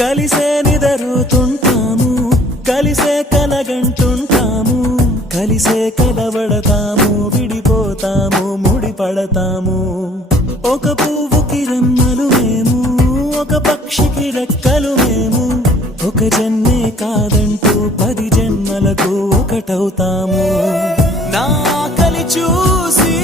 కలిసే నిదరుతుంటాము, కలిసే కలగంటుంటాము, కలిసే కలవడతాము, విడిపోతాము, ముడిపడతాము. ఒక పువ్వుకి రెమ్మలు మేము, ఒక పక్షికి రెక్కలు మేము, ఒక జన్మే కాదంటూ 10 జన్మలకు ఒకటవుతాము. నా కలి చూసి